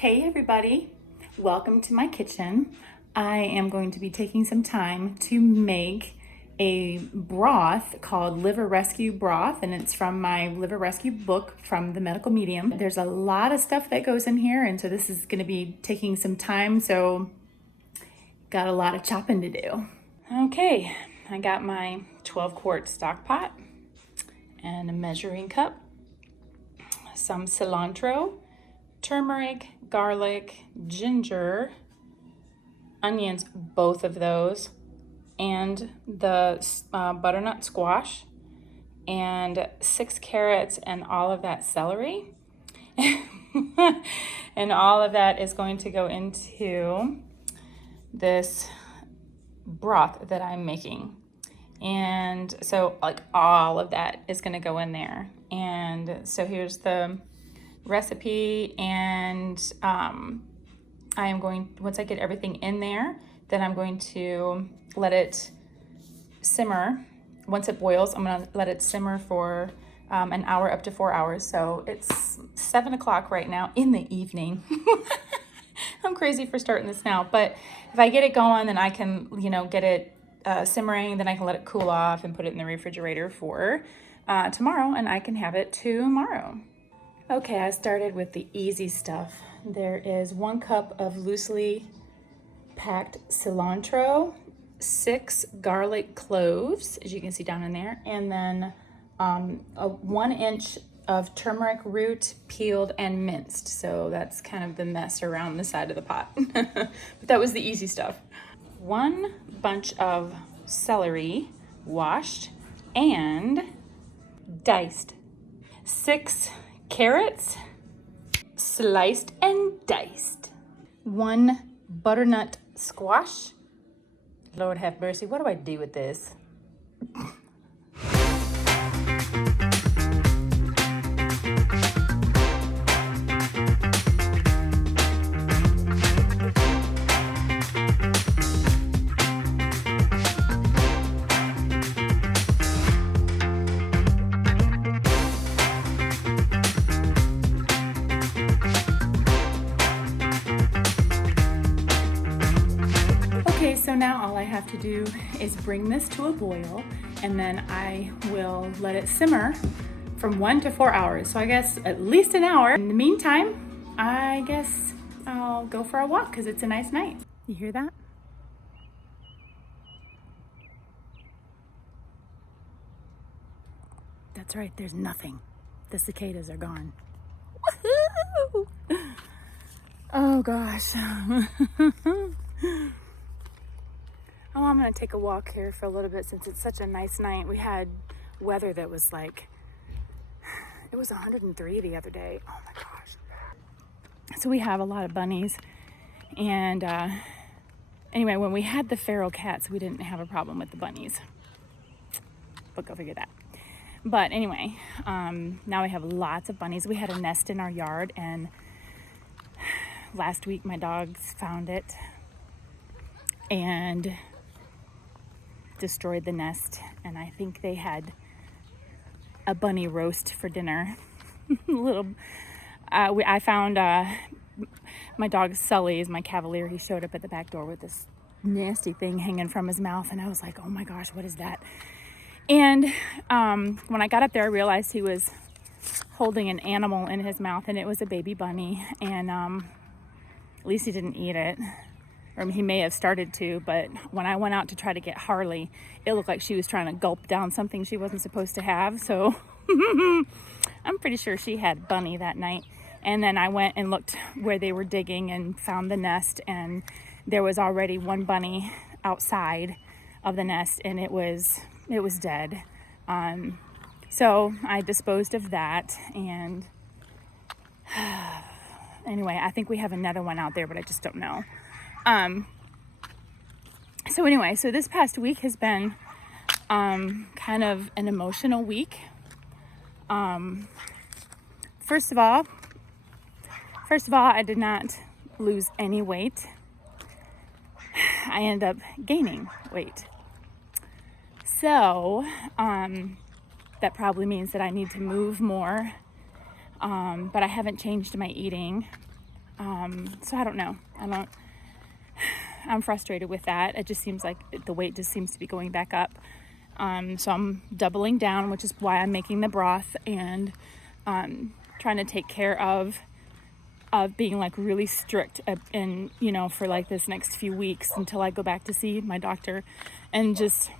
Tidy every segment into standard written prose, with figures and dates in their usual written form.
Hey everybody, welcome to my kitchen. I am going to be taking some time to make a broth called Liver Rescue Broth, and it's from my Liver Rescue book from the Medical Medium. There's a lot of stuff that goes in here, and so this is going to be taking some time, so got a lot of chopping to do. Okay, I got my 12-quart stock pot and a measuring cup, some cilantro, turmeric, garlic, ginger, onions, both of those, and the butternut squash, and 6 carrots, and all of that celery. And all of that is going to go into this broth that I'm making. And so like all of that is going to go in there. And so here's the recipe, and I am going, once I get everything in there, then I'm going to let it simmer. Once it boils, I'm going to let it simmer for an hour up to 4 hours. So it's 7 o'clock right now in the evening. I'm crazy for starting this now, but if I get it going, then I can, get it simmering, then I can let it cool off and put it in the refrigerator for tomorrow, and I can have it tomorrow. Okay, I started with the easy stuff. There is 1 cup of loosely packed cilantro, 6 garlic cloves, as you can see down in there, and then a 1 inch of turmeric root, peeled and minced. So that's kind of the mess around the side of the pot. But that was the easy stuff. 1 bunch of celery, washed and diced. 6 carrots, sliced and diced. 1 butternut squash. Lord have mercy, what do I do with this? Okay, so now all I have to do is bring this to a boil, and then I will let it simmer from 1 to 4 hours. So I guess at least an hour. In the meantime, I guess I'll go for a walk because it's a nice night. You hear that? That's right, there's nothing. The cicadas are gone. Woohoo! Oh gosh. Oh, I'm gonna take a walk here for a little bit since it's such a nice night. We had weather that was like, it was 103 the other day. Oh my gosh. So we have a lot of bunnies. And anyway, when we had the feral cats, we didn't have a problem with the bunnies. But go figure that. But anyway, now we have lots of bunnies. We had a nest in our yard, and last week my dogs found it and destroyed the nest, and I think they had a bunny roast for dinner. I found my dog Sully, my Cavalier. He showed up at the back door with this nasty thing hanging from his mouth, and I was like, oh my gosh, what is that? And when I got up there, I realized he was holding an animal in his mouth, and it was a baby bunny, and at least he didn't eat it. Or he may have started to, but when I went out to try to get Harley, it looked like she was trying to gulp down something she wasn't supposed to have. So I'm pretty sure she had bunny that night. And then I went and looked where they were digging and found the nest, and there was already 1 bunny outside of the nest, and it was dead. So I disposed of that, and anyway, I think we have another one out there, but I just don't know. So this past week has been kind of an emotional week. First of all, I did not lose any weight. I ended up gaining weight. So that probably means that I need to move more. But I haven't changed my eating. So I don't know. I'm frustrated with that. It just seems like the weight just seems to be going back up. So I'm doubling down, which is why I'm making the broth and trying to take care of being like really strict and for like this next few weeks until I go back to see my doctor, and just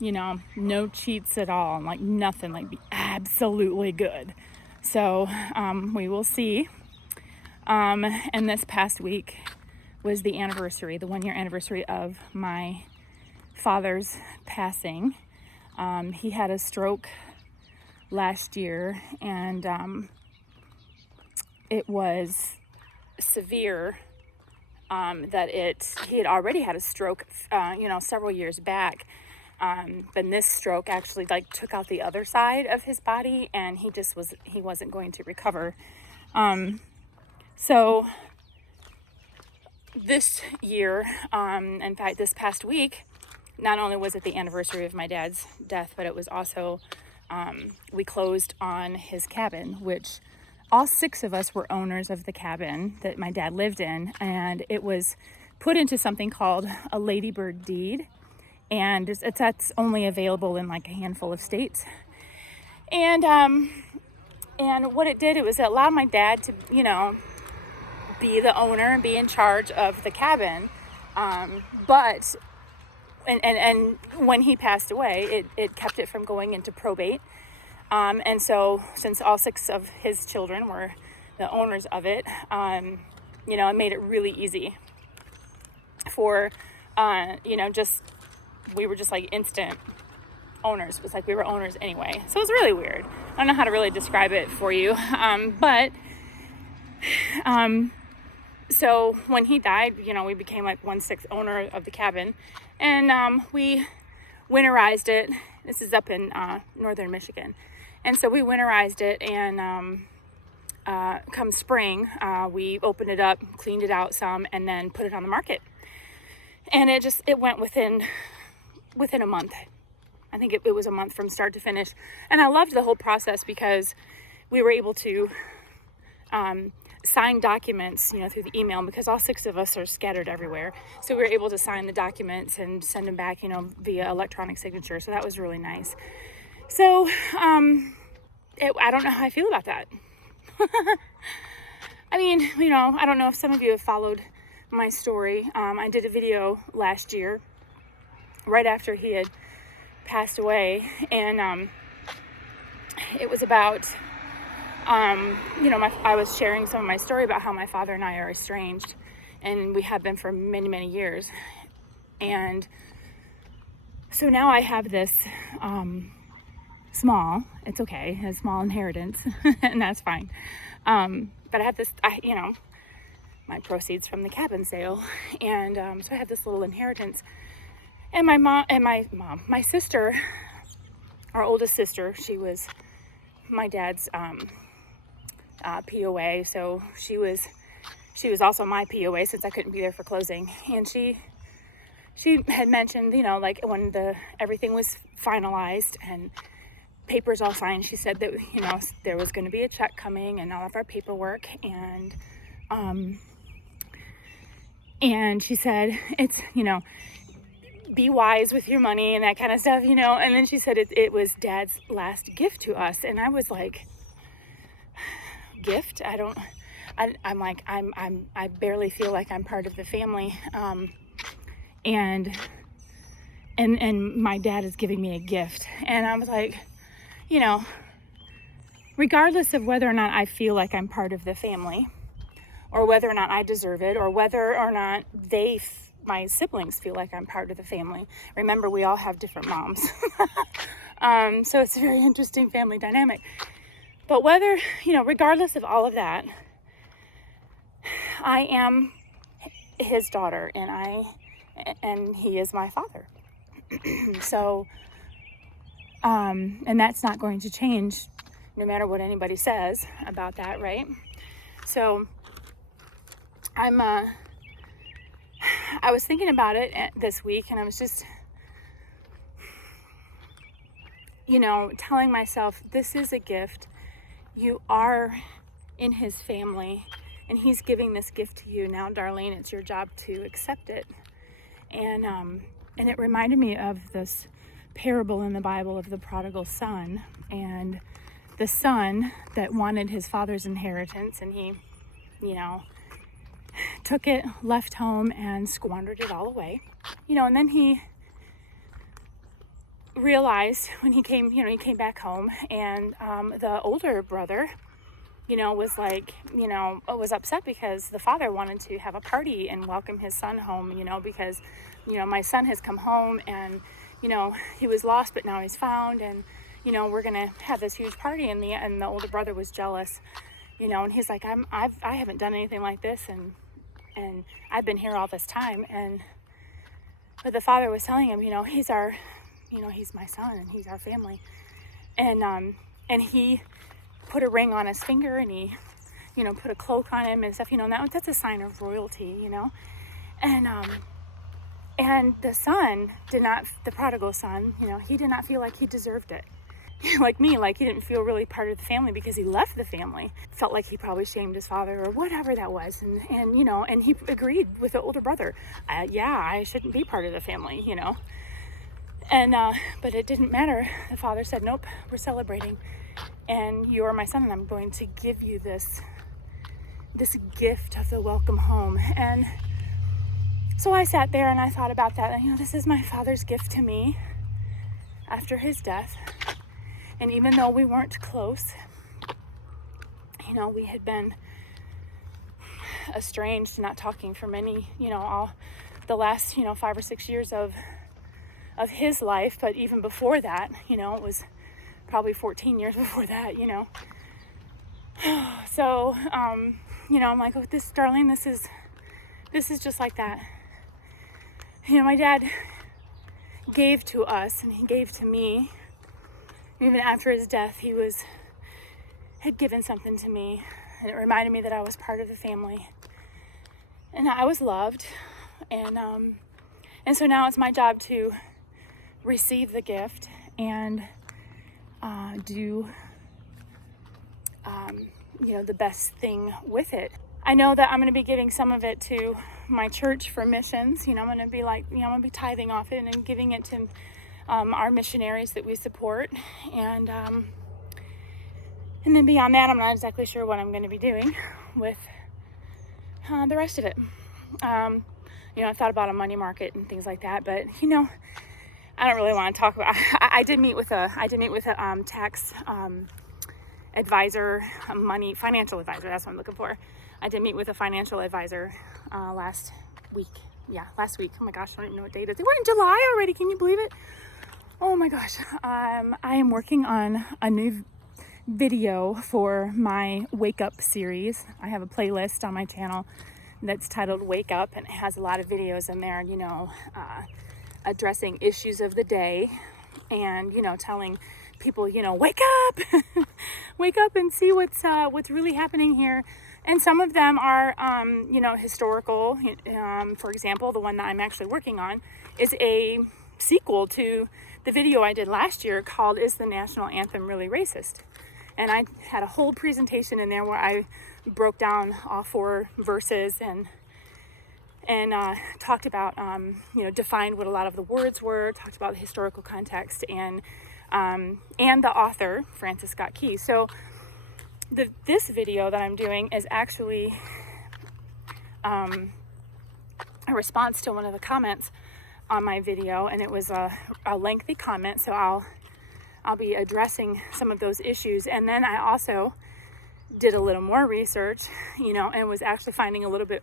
no cheats at all, like nothing, like be absolutely good. So we will see. And this past week was the 1-year anniversary of my father's passing. He had a stroke last year, and it was severe, that he had already had a stroke, several years back. But this stroke actually like took out the other side of his body, and he wasn't going to recover. So this year, in fact, this past week, not only was it the anniversary of my dad's death, but it was also, we closed on his cabin, which all 6 of us were owners of the cabin that my dad lived in, and it was put into something called a ladybird deed, and that's only available in like a handful of states. And what it did, it allowed my dad to, be the owner and be in charge of the cabin. But when he passed away, it kept it from going into probate. And so since all 6 of his children were the owners of it, it made it really easy for, we were just like instant owners. It was like we were owners anyway. So it was really weird. I don't know how to really describe it for you. So when he died, we became like 1/6 owner of the cabin, and we winterized it. This is up in northern Michigan. And so we winterized it, and come spring, we opened it up, cleaned it out some, and then put it on the market. And it went within a month. I think it was a month from start to finish. And I loved the whole process because we were able to sign documents, through the email, because all 6 of us are scattered everywhere. So we were able to sign the documents and send them back, via electronic signature. So that was really nice. So I don't know how I feel about that. I mean, I don't know if some of you have followed my story. I did a video last year, right after he had passed away, and it was about, I was sharing some of my story about how my father and I are estranged, and we have been for many, many years. And so now I have this a small inheritance, and that's fine. But I have this, my proceeds from the cabin sale, and so I have this little inheritance. And my sister, our oldest sister, she was my dad's POA, so she was also my POA since I couldn't be there for closing. And she had mentioned, like when everything was finalized and papers all signed, she said that there was going to be a check coming and all of our paperwork, and she said it's be wise with your money and that kind of stuff, and then she said it was Dad's last gift to us. And I was like, gift? I'm like, I barely feel like I'm part of the family, and my dad is giving me a gift. And I was like, regardless of whether or not I feel like I'm part of the family, or whether or not I deserve it, or whether or not my siblings feel like I'm part of the family. Remember, we all have different moms. So it's a very interesting family dynamic. But regardless of all of that, I am his daughter, and he is my father. So, and that's not going to change no matter what anybody says about that, right? So I was thinking about it this week, and I was just, telling myself, this is a gift. You are in his family. and he's giving this gift to you. Now, Darlene, it's your job to accept it. And it reminded me of this parable in the Bible of the prodigal son, and the son that wanted his father's inheritance, and he, took it, left home, and squandered it all away. And then he realized when he came back home, and the older brother, was like, was upset because the father wanted to have a party and welcome his son home, because, my son has come home and, he was lost, but now he's found, and, we're going to have this huge party. And the older brother was jealous, and he's like, I haven't done anything like this. And I've been here all this time. But the father was telling him, he's my son and he's our family. And he put a ring on his finger, and he, put a cloak on him and stuff, and that's a sign of royalty, And the son the prodigal son, he did not feel like he deserved it. Like me, like he didn't feel really part of the family because he left the family. Felt like he probably shamed his father or whatever that was. And he agreed with the older brother. I shouldn't be part of the family, And, but it didn't matter. The father said, nope, we're celebrating. And you are my son, and I'm going to give you this gift of the welcome home. And so I sat there and I thought about that. And, this is my father's gift to me after his death. And even though we weren't close, we had been estranged, not talking for many, all the last, 5 or 6 years of his life. But even before that, it was probably 14 years before that, So, I'm like, oh, Darlene, this is just like that. My dad gave to us, and he gave to me. Even after his death, he had given something to me, and it reminded me that I was part of the family, and I was loved, and so now it's my job to receive the gift and do the best thing with it. I know that I'm going to be giving some of it to my church for missions. I'm going to be I'm going to be tithing off it and giving it to our missionaries that we support, and then beyond that, I'm not exactly sure what I'm going to be doing with the rest of it. I thought about a money market and things like that, but I don't really want to talk about. I did meet with a tax advisor, financial advisor. That's what I'm looking for. I did meet with a financial advisor last week. Yeah, last week. Oh my gosh, I don't even know what date it is. We're in July already. Can you believe it? Oh my gosh. I am working on a new video for my Wake Up series. I have a playlist on my channel that's titled Wake Up, and it has a lot of videos in there, addressing issues of the day, and, telling people, wake up, wake up and see what's really happening here. And some of them are, historical. For example, the one that I'm actually working on is a sequel to the video I did last year called Is the National Anthem Really Racist? And I had a whole presentation in there where I broke down all 4 verses and talked about, defined what a lot of the words were, talked about the historical context, and the author, Francis Scott Key. So this video that I'm doing is actually a response to one of the comments on my video, and it was a lengthy comment, so I'll be addressing some of those issues. And then I also did a little more research, and was actually finding a little bit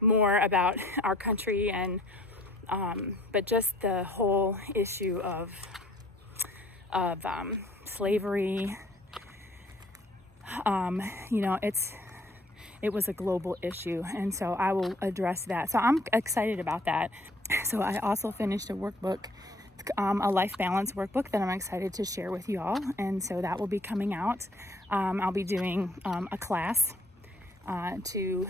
more about our country, and but just the whole issue of slavery. It was a global issue, and so I will address that. So I'm excited about that. So I also finished a workbook, a life balance workbook that I'm excited to share with you all, and so that will be coming out. I'll be doing a class to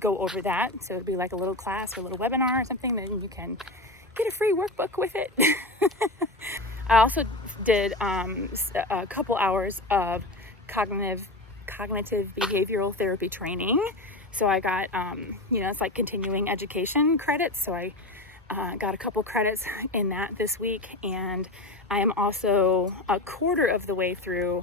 go over that. So it'll be like a little class or a little webinar or something, that you can get a free workbook with it. I also did a couple hours of cognitive cognitive behavioral therapy training. So I got, it's like continuing education credits. So I got a couple credits in that this week. And I am also a quarter of the way through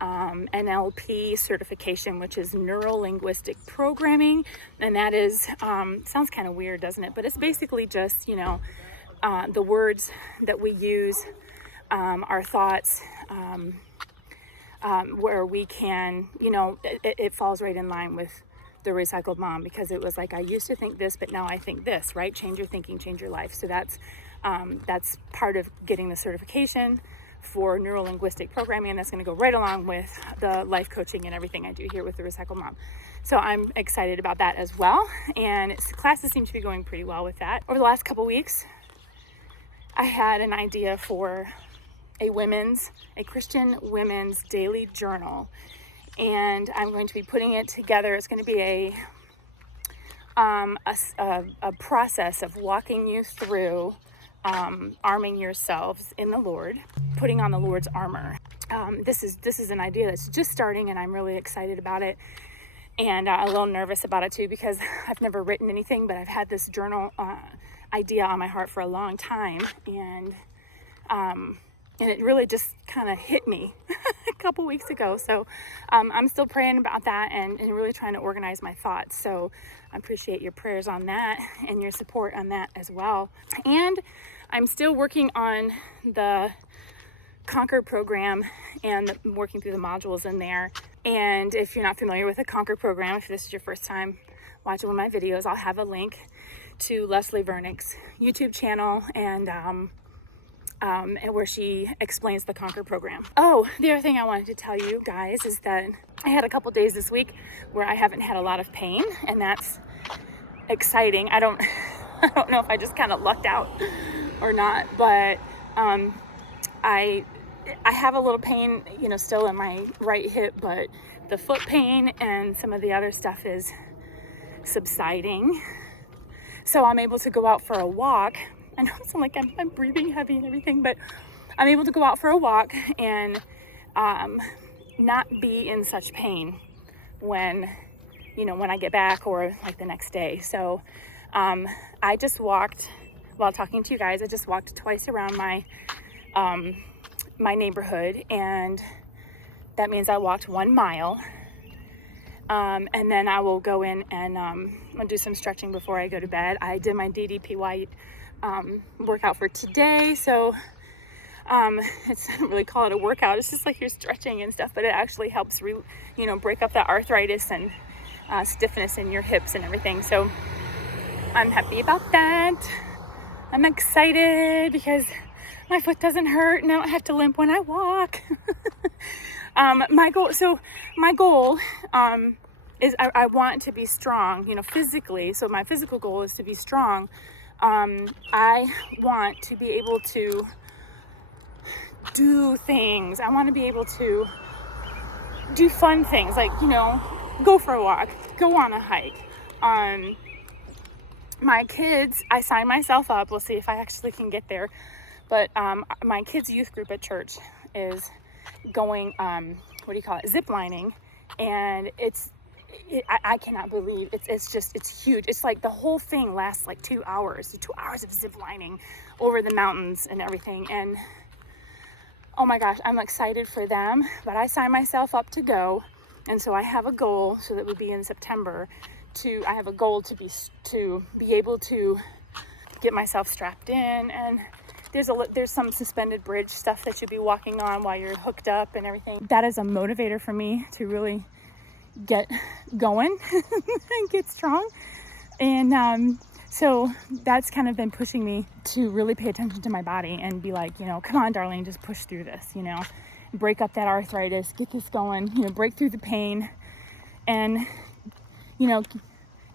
NLP Certification, which is Neuro-Linguistic Programming. And that is, sounds kind of weird, doesn't it? But it's basically just, the words that we use, our thoughts, where we can, it falls right in line with The Recycled Mom, because it was like, I used to think this, but now I think this, right? Change your thinking, change your life. So that's part of getting the certification for neuro-linguistic programming, and that's going to go right along with the life coaching and everything I do here with The Recycled Mom. So I'm excited about that as well, and classes seem to be going pretty well with that. Over the last couple weeks, I had an idea for a Christian women's daily journal, and I'm going to be putting it together. It's going to be a process of walking you through arming yourselves in the Lord, putting on the Lord's armor. This is an idea that's just starting, and I'm really excited about it, and a little nervous about it too, because I've never written anything, but I've had this journal idea on my heart for a long time, and it really just kind of hit me a couple weeks ago. So I'm still praying about that and really trying to organize my thoughts. So I appreciate your prayers on that and your support on that as well. And I'm still working on the Conquer program and working through the modules in there. And if you're not familiar with the Conquer program, if this is your first time watching one of my videos, I'll have a link to Leslie Vernick's YouTube channel and where she explains the Conquer program. Oh, the other thing I wanted to tell you guys is that I had a couple days this week where I haven't had a lot of pain, and that's exciting. I don't know if I just kind of lucked out or not, but I have a little pain, still in my right hip, but the foot pain and some of the other stuff is subsiding. So I'm able to go out for a walk. I know it sounds like I'm breathing heavy and everything, but I'm able to go out for a walk and not be in such pain when I get back or like the next day. So I just walked, while talking to you guys, I just walked twice around my neighborhood, and that means I walked 1 mile. And then I will go in and I'll do some stretching before I go to bed. I did my DDPY workout for today, so I don't really call it a workout. It's just like you're stretching and stuff, but it actually helps break up that arthritis and stiffness in your hips and everything. So I'm happy about that. I'm excited because my foot doesn't hurt and I don't have to limp when I walk. My goal is I want to be strong, physically. So my physical goal is to be strong. I want to be able to do things. I want to be able to do fun things, like, go for a walk, go on a hike. My kids, I signed myself up. We'll see if I actually can get there. But my kids' youth group at church is going, zip lining. And I cannot believe it's huge. It's like the whole thing lasts like 2 hours, 2 hours of zip lining over the mountains and everything. And oh my gosh, I'm excited for them, but I signed myself up to go. And so I have a goal, so that would be in September, I have a goal to be able to get myself strapped in, and there's some suspended bridge stuff that you'll be walking on while you're hooked up and everything. That is a motivator for me to really get going and get strong. And so that's kind of been pushing me to really pay attention to my body and be like, come on, darling, just push through this, break up that arthritis, get this going, break through the pain, and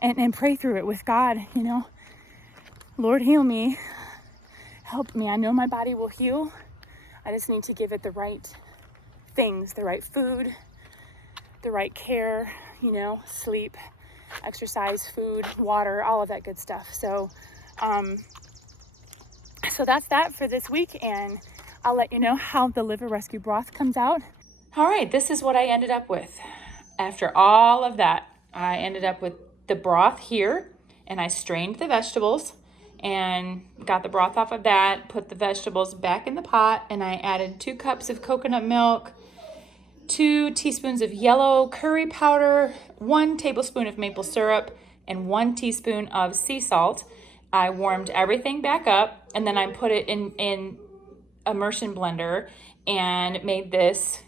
and pray through it with God. Lord, heal me, help me. I know my body will heal. I just need to give it the right things, the right food, the right care, sleep, exercise, food, water, all of that good stuff. So that's that for this week, and I'll let you know how the liver rescue broth comes out. All right, this is what I ended up with. after all of that, I ended up with the broth here, and I strained the vegetables and got the broth off of that, put the vegetables back in the pot, and I added 2 cups of coconut milk, 2 teaspoons of yellow curry powder, 1 tablespoon of maple syrup, and 1 teaspoon of sea salt. I warmed everything back up, and then I put it in immersion blender and made this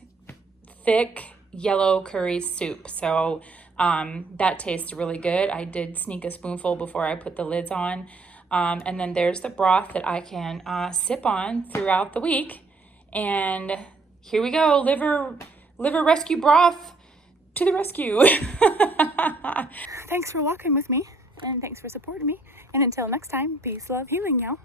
thick yellow curry soup. So that tastes really good. I did sneak a spoonful before I put the lids on. And then there's the broth that I can sip on throughout the week. And here we go, liver rescue broth to the rescue. Thanks for walking with me, and thanks for supporting me. And until next time, peace, love, healing, y'all.